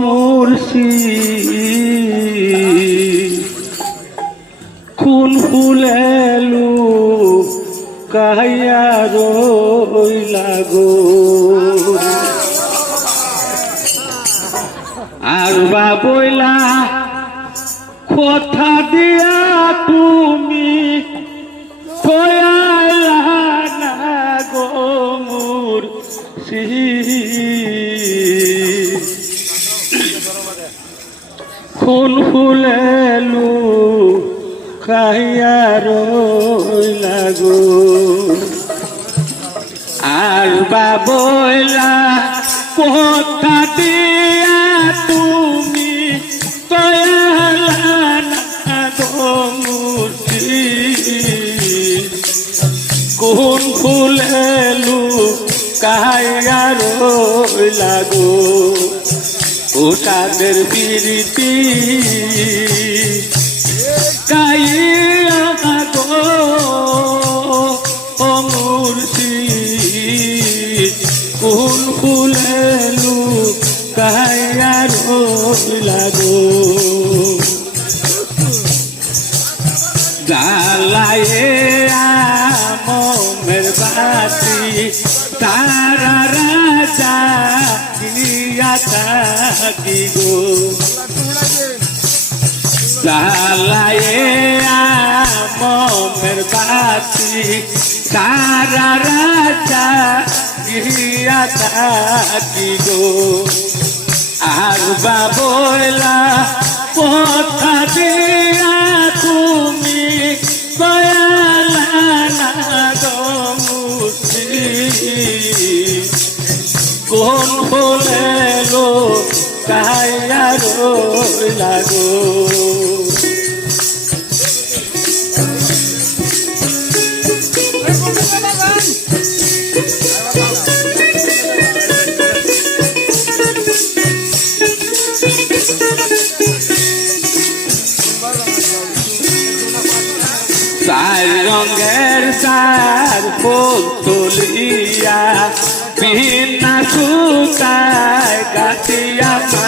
মুর্শি কোন ফুলেলু কাহিয়া রইলা গো। আর বা বইলা কথা দিয়া তুমি না গো মুর্শি কোন কাহিয়া রইলা গো। আর বাবলা কথা দিয়া তুমি কোন ফুলেলু কাহিয়া রইলা গো। ও তাদের বিরতি কাইয়া গো ও মুর্শি কোন ফুলেলু কাইয়া রইলা গো জ্বালায়ে আমের বাতি তারা রাজা থাকি জ্বালায়ে আমের বাতি, তারা রাজা গিয়া থাকি গো আর বাবলা কথা দিয়া তুমি দয়ালা কোন বলেলো কায়া রইলা গো চার রঙের চার ফুল তুলিয়া বিনা সুতায় গাছিয়া মালা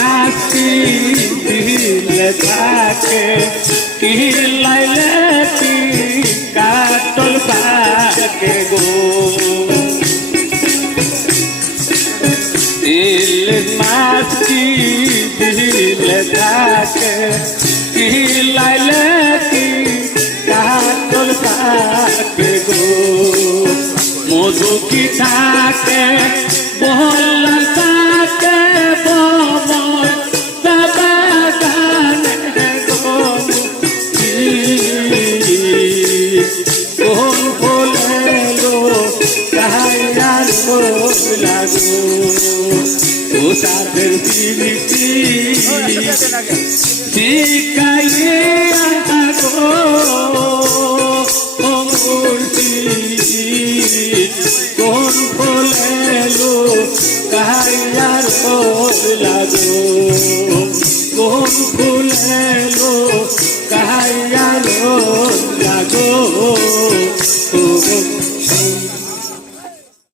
মাছি দিলে কিলাইলে কি কাটল পাকে গো ইলেক মাছি দিলে কিলাইলে কি কাটল পাকে গো মধু থাকে তাদের দিনটি শিখাইয়ে থাকো মূর্তি। কোন ফলে লো কাহার লাগো কোন ফুলে লো কাহার লাগো।